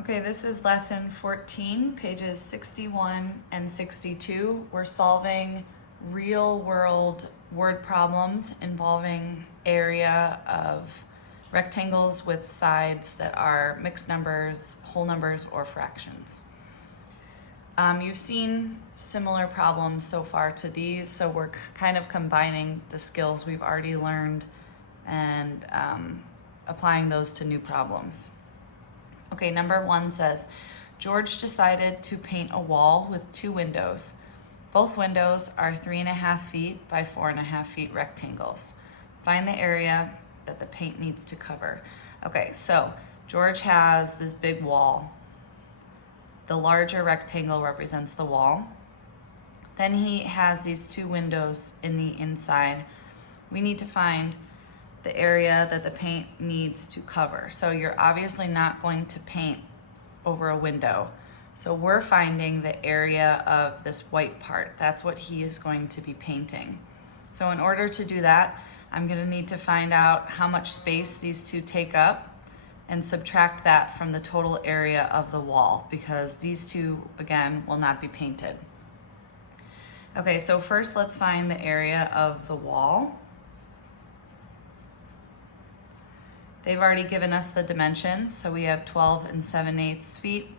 Okay, this is lesson 14, pages 61 and 62. We're solving real world word problems involving area of rectangles with sides that are mixed numbers, whole numbers, or fractions. You've seen similar problems so far to these, so we're kind of combining the skills we've already learned and applying those to new problems. Okay, number 1 says, George decided to paint a wall with 2 windows. Both windows are 3.5 feet by 4.5 feet rectangles. Find the area that the paint needs to cover. Okay, so George has this big wall. The larger rectangle represents the wall. Then he has these 2 windows in the inside. We need to find the area that the paint needs to cover. So you're obviously not going to paint over a window. So we're finding the area of this white part. That's what he is going to be painting. So in order to do that, I'm gonna need to find out how much space these 2 take up and subtract that from the total area of the wall, because these 2, again, will not be painted. Okay, so first let's find the area of the wall. They've already given us the dimensions, so we have 12 and 7/8 feet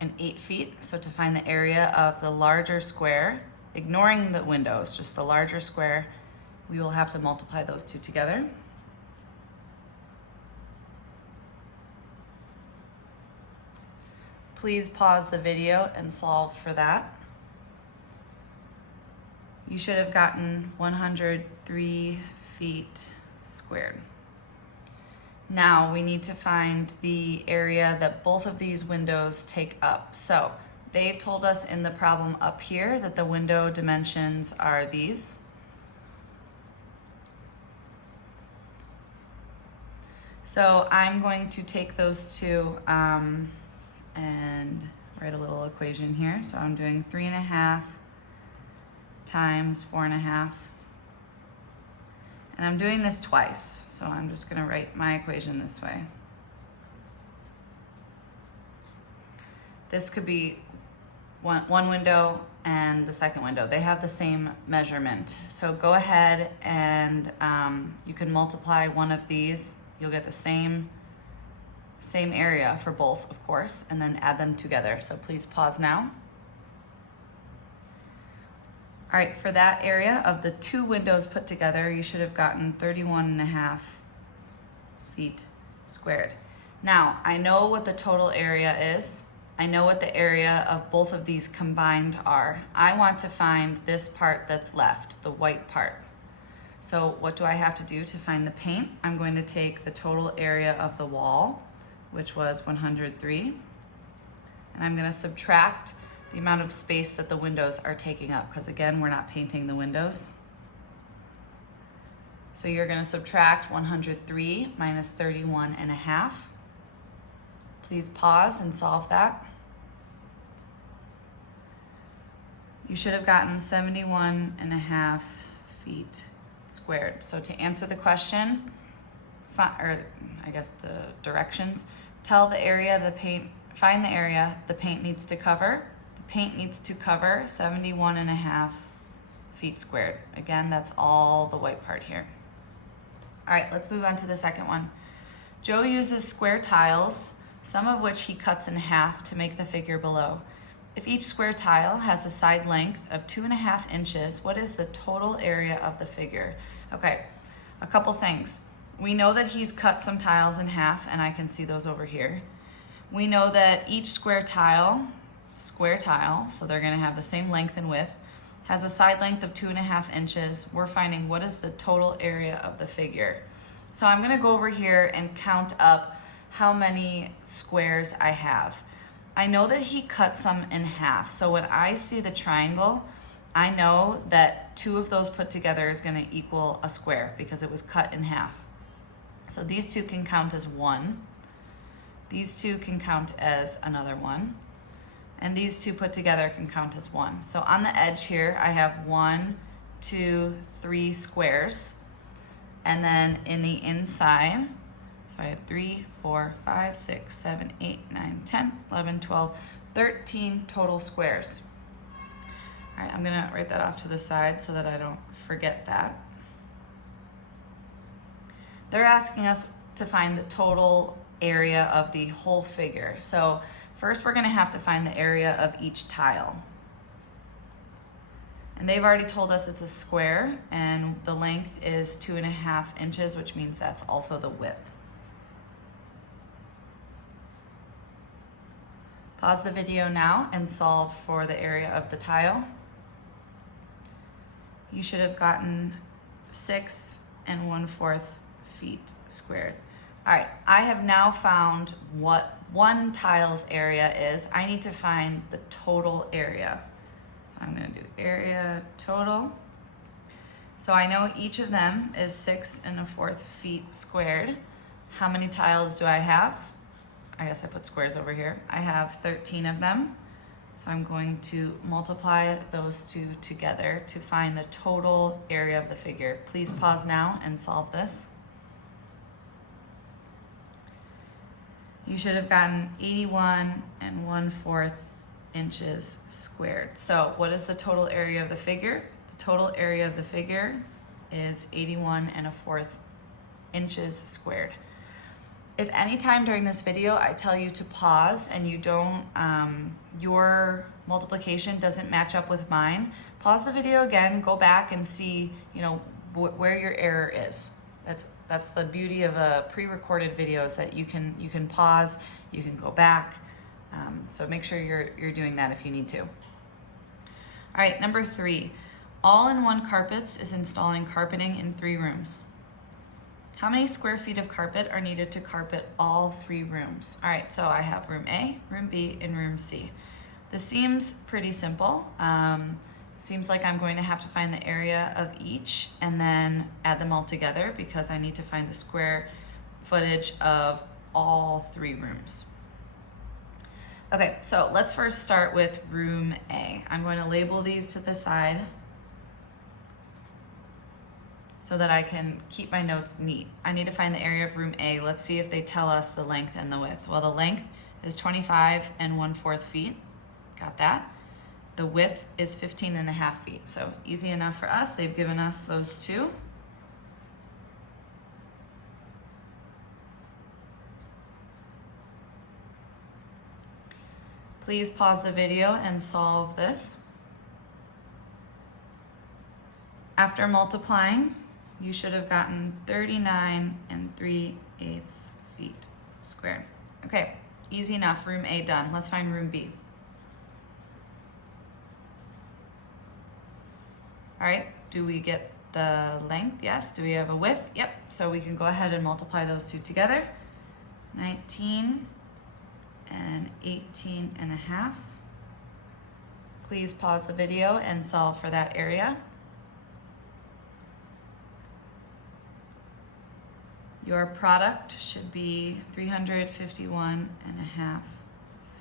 and 8 feet. So to find the area of the larger square, ignoring the windows, just the larger square, we will have to multiply those 2 together. Please pause the video and solve for that. You should have gotten 103 feet squared. Now we need to find the area that both of these windows take up. So they've told us in the problem up here that the window dimensions are these. So I'm going to take those 2 and write a little equation here. So I'm doing 3.5 times 4.5. And I'm doing this twice, so I'm just gonna write my equation this way. This could be one window and the second window. They have the same measurement. So go ahead and you can multiply one of these. You'll get the same area for both, of course, and then add them together. So please pause now. All right, for that area of the 2 windows put together, you should have gotten 31.5 feet squared. Now, I know what the total area is. I know what the area of both of these combined are. I want to find this part that's left, the white part. So what do I have to do to find the paint? I'm going to take the total area of the wall, which was 103, and I'm gonna subtract the amount of space that the windows are taking up, because again, we're not painting the windows. So you're gonna subtract 103 minus 31.5. Please pause and solve that. You should have gotten 71.5 feet squared. So to answer the question, or I guess the directions, tell the area the paint, find the area the paint needs to cover. Paint needs to cover 71.5 feet squared. Again, that's all the white part here. All right, let's move on to the second one. Joe uses square tiles, some of which he cuts in half to make the figure below. If each square tile has a side length of 2.5 inches, what is the total area of the figure? Okay, a couple things. We know that he's cut some tiles in half, and I can see those over here. We know that each square tile, so they're gonna have the same length and width, has a side length of 2.5 inches. We're finding what is the total area of the figure. So I'm gonna go over here and count up how many squares I have. I know that he cut some in half. So when I see the triangle, I know that 2 of those put together is gonna equal a square because it was cut in half. So these 2 can count as 1. These 2 can count as another 1. And these 2 put together can count as 1. So on the edge here, I have 1, 2, 3 squares. And then in the inside, So I have 3, 4, 5, 6, 7, 8, 9, 10, 11, 12, 13 total squares. All right, I'm gonna write that off to the side so that I don't forget that. They're asking us to find the total area of the whole figure. So first we're gonna have to find the area of each tile. And they've already told us it's a square and the length is 2.5 inches, which means that's also the width. Pause the video now and solve for the area of the tile. You should have gotten 6 1/4 feet squared. All right, I have now found what one tile's area is. I need to find the total area. So I'm gonna do area total. So I know each of them is 6 1/4 feet squared. How many tiles do I have? I guess I put squares over here. I have 13 of them. So I'm going to multiply those two together to find the total area of the figure. Please pause now and solve this. You should have gotten 81 1/4 inches squared. So what is the total area of the figure? The total area of the figure is 81 1/4 inches squared. If any time during this video I tell you to pause and you don't, your multiplication doesn't match up with mine, pause the video again, go back and see, where your error is. That's the beauty of a pre-recorded video, is that you can pause, you can go back. So make sure you're doing that if you need to. All right, number 3, All-in-One Carpets is installing carpeting in 3 rooms. How many square feet of carpet are needed to carpet all 3 rooms? All right, so I have room A, room B, and room C. This seems pretty simple. Seems like I'm going to have to find the area of each and then add them all together because I need to find the square footage of all 3 rooms. Okay, so let's first start with room A. I'm going to label these to the side so that I can keep my notes neat. I need to find the area of room A. Let's see if they tell us the length and the width. Well, the length is 25 1/4 feet. Got that? The width is 15 1/2 feet. So easy enough for us. They've given us those two. Please pause the video and solve this. After multiplying, you should have gotten 39 3/8 feet squared. Okay, easy enough. Room A done. Let's find room B. All right, do we get the length? Yes. Do we have a width? Yep. So we can go ahead and multiply those two together. 19 and 18 1/2. Please pause the video and solve for that area. Your product should be 351 1/2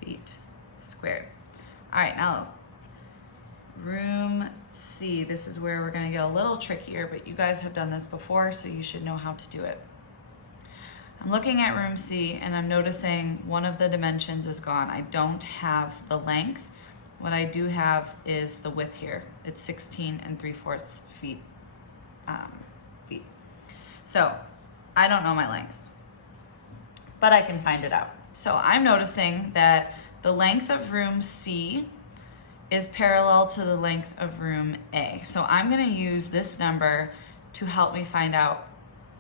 feet squared. All right, now room C. This is where we're gonna get a little trickier, but you guys have done this before, so you should know how to do it. I'm looking at room C and I'm noticing one of the dimensions is gone. I don't have the length. What I do have is the width here. It's 16 3/4 feet. So I don't know my length, but I can find it out. So I'm noticing that the length of room C is parallel to the length of room A. So I'm gonna use this number to help me find out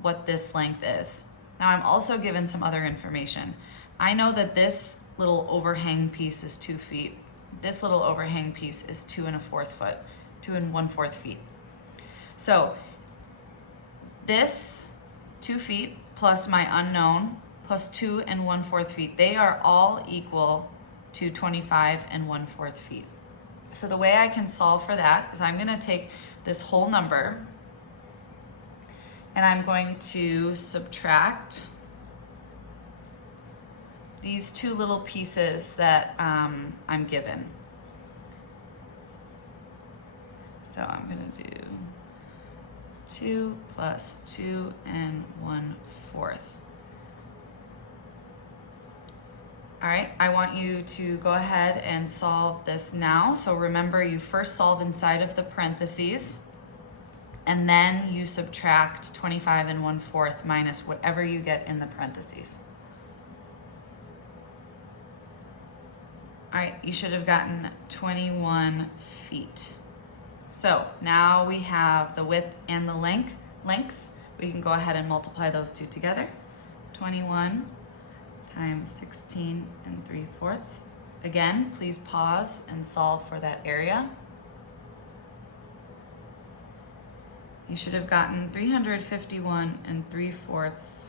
what this length is. Now I'm also given some other information. I know that this little overhang piece is 2 feet. This little overhang piece is 2 1/4 feet. So this 2 feet plus my unknown plus 2 1/4 feet, they are all equal to 25 1/4 feet. So the way I can solve for that is I'm gonna take this whole number and I'm going to subtract these 2 little pieces that I'm given. So I'm gonna do 2 plus 2 1/4. All right, I want you to go ahead and solve this now. So remember, you first solve inside of the parentheses, and then you subtract 25 and 1/4 minus whatever you get in the parentheses. All right, you should have gotten 21 feet. So now we have the width and the length. We can go ahead and multiply those two together. 21 times 16 3/4. Again, please pause and solve for that area. You should have gotten 351 3/4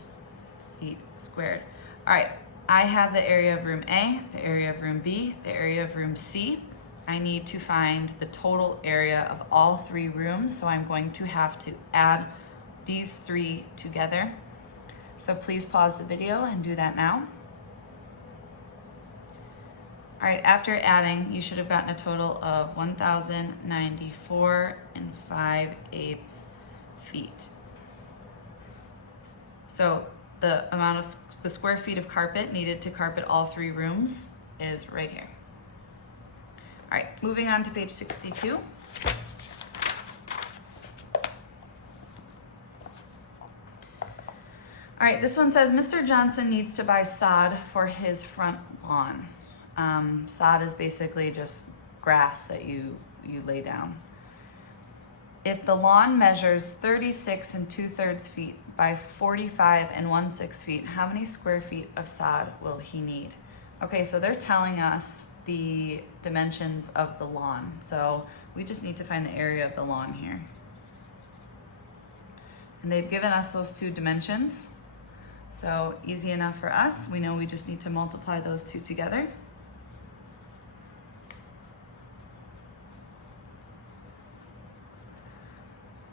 feet squared. All right, I have the area of room A, the area of room B, the area of room C. I need to find the total area of all three rooms, so I'm going to have to add these three together. So please pause the video and do that now. All right, after adding, you should have gotten a total of 1,094 5/8 feet. So the amount of the square feet of carpet needed to carpet all three rooms is right here. All right, moving on to page 62. All right, this one says, Mr. Johnson needs to buy sod for his front lawn. Sod is basically just grass that you lay down. If the lawn measures 36 2/3 feet by 45 1/6 feet, how many square feet of sod will he need? Okay, so they're telling us the dimensions of the lawn. So we just need to find the area of the lawn here. And they've given us those two dimensions. So easy enough for us. We know we just need to multiply those two together.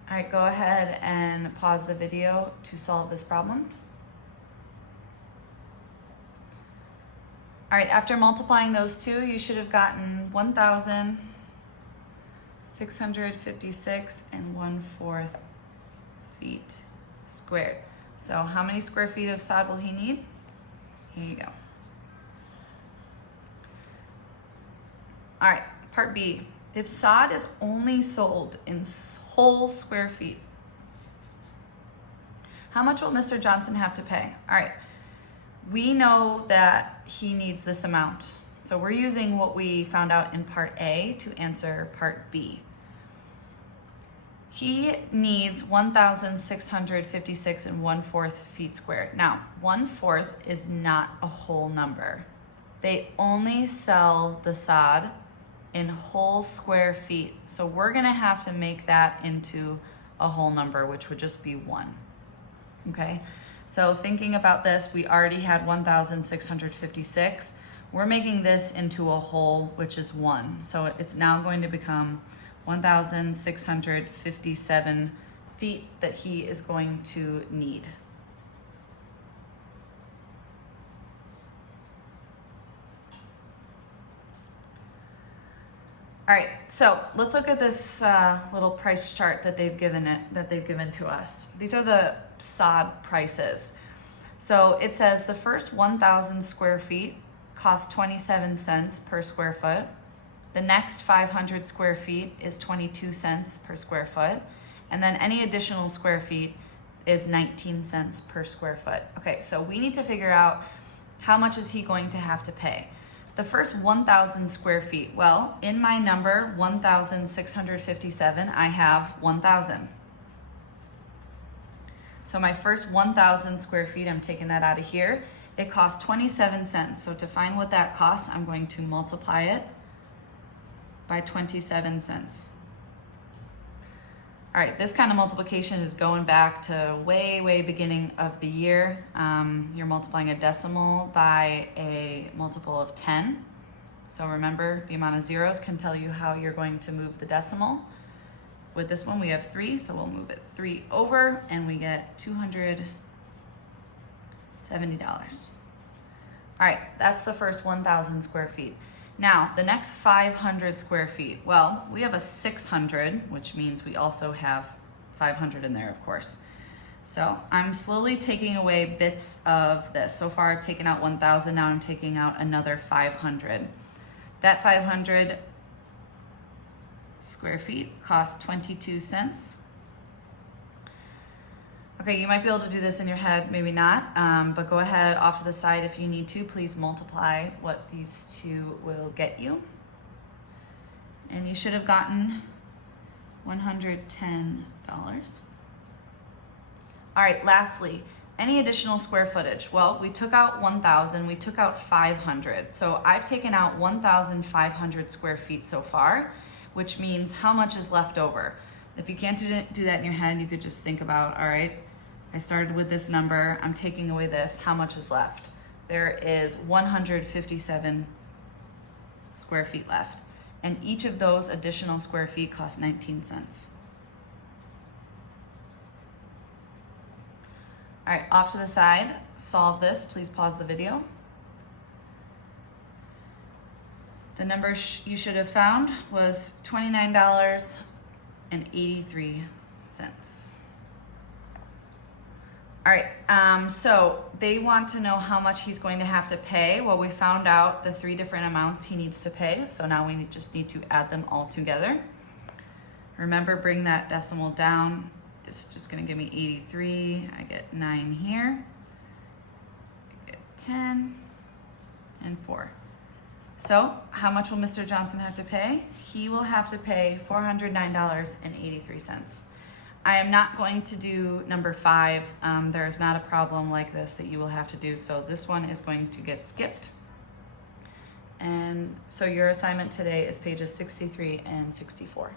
All right, go ahead and pause the video to solve this problem. All right, after multiplying those two, you should have gotten 1,656 1/4 feet squared. So how many square feet of sod will he need? Here you go. All right, part B. If sod is only sold in whole square feet, how much will Mr. Johnson have to pay? All right, we know that he needs this amount. So we're using what we found out in part A to answer part B. He needs 1,656 1/4 feet squared. Now, 1/4 is not a whole number. They only sell the sod in whole square feet. So we're gonna have to make that into a whole number, which would just be 1, okay? So thinking about this, we already had 1,656. We're making this into a whole, which is 1. So it's now going to become 1,657 feet that he is going to need. All right, so let's look at this little price chart that they've given to us. These are the sod prices. So it says the first 1,000 square feet costs 27 cents per square foot. The next 500 square feet is 22 cents per square foot. And then any additional square feet is 19 cents per square foot. Okay, so we need to figure out how much is he going to have to pay. The first 1,000 square feet, well, in my number 1,657, I have 1,000. So my first 1,000 square feet, I'm taking that out of here. It costs 27 cents. So to find what that costs, I'm going to multiply it by 27 cents. All right, this kind of multiplication is going back to way beginning of the year. You're multiplying a decimal by a multiple of 10. So remember, the amount of zeros can tell you how you're going to move the decimal. With this one, we have 3, so we'll move it 3 over, and we get $270. All right, that's the first 1,000 square feet. Now, the next 500 square feet, well, we have a 600, which means we also have 500 in there, of course. So I'm slowly taking away bits of this. So far I've taken out 1,000, now I'm taking out another 500. That 500 square feet costs 22 cents. Okay, you might be able to do this in your head, maybe not, but go ahead off to the side if you need to. Please multiply what these two will get you. And you should have gotten $110. All right, lastly, any additional square footage? Well, we took out 1,000, we took out 500. So I've taken out 1,500 square feet so far, which means how much is left over? If you can't do that in your head, you could just think about, all right, I started with this number, I'm taking away this, how much is left? There is 157 square feet left. And each of those additional square feet costs 19 cents. All right, off to the side, solve this. Please pause the video. The number you should have found was $29.83. All right, so they want to know how much he's going to have to pay. Well, we found out the 3 different amounts he needs to pay, so now we just need to add them all together. Remember, bring that decimal down. This is just gonna give me 83. I get 9 here. I get 10 and 4. So how much will Mr. Johnson have to pay? He will have to pay $409.83. I am not going to do number 5. There is not a problem like this that you will have to do, so this one is going to get skipped. And so your assignment today is pages 63 and 64.